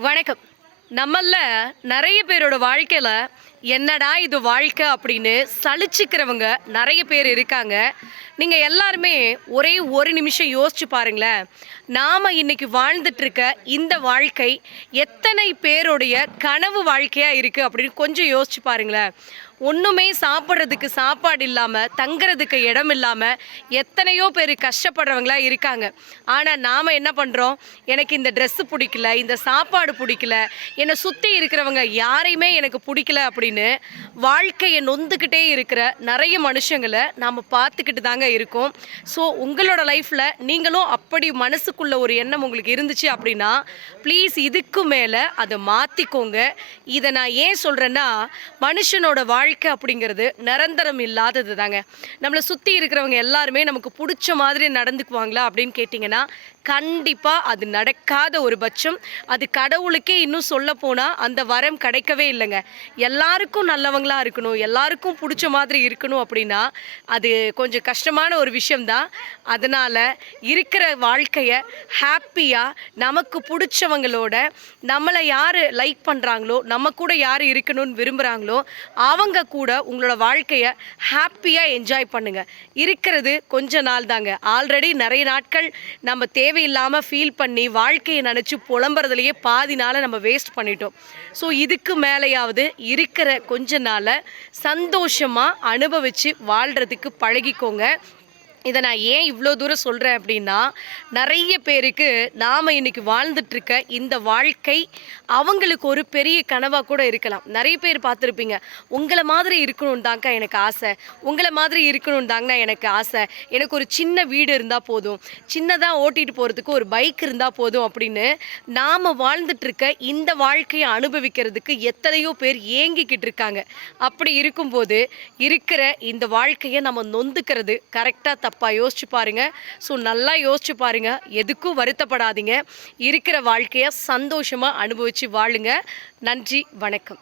வணக்கம். நம்மள நிறைய பேரோட வாழ்க்கையில் என்னடா இது வாழ்க்கை அப்படின்னு சளிச்சிக்கிறவங்க நிறைய பேர் இருக்காங்க. நீங்கள் எல்லாருமே ஒரே ஒரு நிமிஷம் யோசிச்சு பாருங்களேன். நாம் இன்னைக்கு வாழ்ந்துட்டுருக்க இந்த வாழ்க்கை எத்தனை பேருடைய கனவு வாழ்க்கையாக இருக்குது அப்படின்னு கொஞ்சம் யோசிச்சு பாருங்களேன். ஒன்றுமே சாப்பிட்றதுக்கு சாப்பாடு இல்லாமல் தங்குறதுக்கு இடம் இல்லாமல் எத்தனையோ பேர் கஷ்டப்படுறவங்களா இருக்காங்க. ஆனால் நாம் என்ன பண்ணுறோம் எனக்கு இந்த ட்ரெஸ்ஸு பிடிக்கல இந்த சாப்பாடு பிடிக்கல என்னை சுற்றி இருக்கிறவங்க யாரையுமே எனக்கு பிடிக்கல அப்படின்னு வாழ்க்கையை நொந்துக்கிட்டே இருக்கிற நிறைய மனுஷங்களை நாம் பார்த்துக்கிட்டு தாங்க இருக்கோம். ஸோ உங்களோட லைஃப்பில் நீங்களும் அப்படி மனசுக்குள்ள ஒரு எண்ணம் உங்களுக்கு இருந்துச்சு அப்படின்னா ப்ளீஸ் இதுக்கு மேலே அதை மாற்றிக்கோங்க இதை நான் ஏன் சொல்கிறேன்னா மனுஷனோட வாழ்க்கை அப்படிங்கிறது நிரந்தரம் இல்லாதது தாங்க நம்மளை சுற்றி இருக்கிறவங்க எல்லாருமே நமக்கு பிடிச்ச மாதிரி நடந்துக்குவாங்களா அப்படின்னு கேட்டிங்கன்னா கண்டிப்பாக அது நடக்காத ஒரு பட்சம். அது கடவுளுக்கே இன்னும் சொல்ல போனால் அந்த வரம் கிடைக்கவே இல்லைங்க. எல்லாருக்கும் நல்லவங்களாக இருக்கணும் எல்லாருக்கும் பிடிச்ச மாதிரி இருக்கணும் அப்படின்னா அது கொஞ்சம் கஷ்டமான ஒரு விஷயம்தான். அதனால் இருக்கிற வாழ்க்கையை ஹாப்பியாக நமக்கு பிடிச்சவங்களோட நம்மளை யார் லைக் பண்ணுறாங்களோ நம்ம கூட யார் இருக்கணும்னு விரும்புகிறாங்களோ அவங்க கூட உங்களோட வாழ்க்கையை ஹாப்பியாக என்ஜாய் பண்ணுங்கள் இருக்கிறது கொஞ்ச நாள் தாங்க ஆல்ரெடி நிறைய நாட்கள் நம்ம தேவையில்லாமல் ஃபீல் பண்ணி வாழ்க்கையை நினச்சி புலம்புறதுலையே பாதி நாளை நம்ம வேஸ்ட் பண்ணிட்டோம். ஸோ இதுக்கு மேலேயாவது இருக்கிற கொஞ்ச நாளை சந்தோஷமாக அனுபவித்து வாழ்கிறதுக்கு பழகிக்கோங்க. இதை நான் ஏன் இவ்வளோ தூரம் சொல்கிறேன் அப்படின்னா நிறைய பேருக்கு நாம் இன்னைக்கு வாழ்ந்துட்டு இருக்க இந்த வாழ்க்கை அவங்களுக்கு ஒரு பெரிய கனவாக கூட இருக்கலாம். நிறைய பேர் பார்த்துருப்பீங்க உங்களை மாதிரி இருக்கணும் தாங்க்கா எனக்கு ஆசை. உங்களை மாதிரி இருக்கணும் தாங்கண்ணா எனக்கு ஆசை. எனக்கு ஒரு சின்ன வீடு இருந்தால் போதும். சின்னதாக ஓட்டிகிட்டு போகிறதுக்கு ஒரு பைக் இருந்தால் போதும் அப்படின்னு நாம் வாழ்ந்துட்டுருக்க இந்த வாழ்க்கையை அனுபவிக்கிறதுக்கு எத்தனையோ பேர் ஏங்கிக்கிட்டு இருக்காங்க. அப்படி இருக்கும்போது இருக்கிற இந்த வாழ்க்கையை நம்ம நொந்துக்கிறது கரெக்டாக தப்பு யோசிச்சு பாருங்க. ஸோ நல்லா யோசிச்சு பாருங்க. எதுக்கும் வருத்தப்படாதீங்க. இருக்கிற வாழ்க்கையை சந்தோஷமா அனுபவிச்சு வாழுங்க. நன்றி வணக்கம்.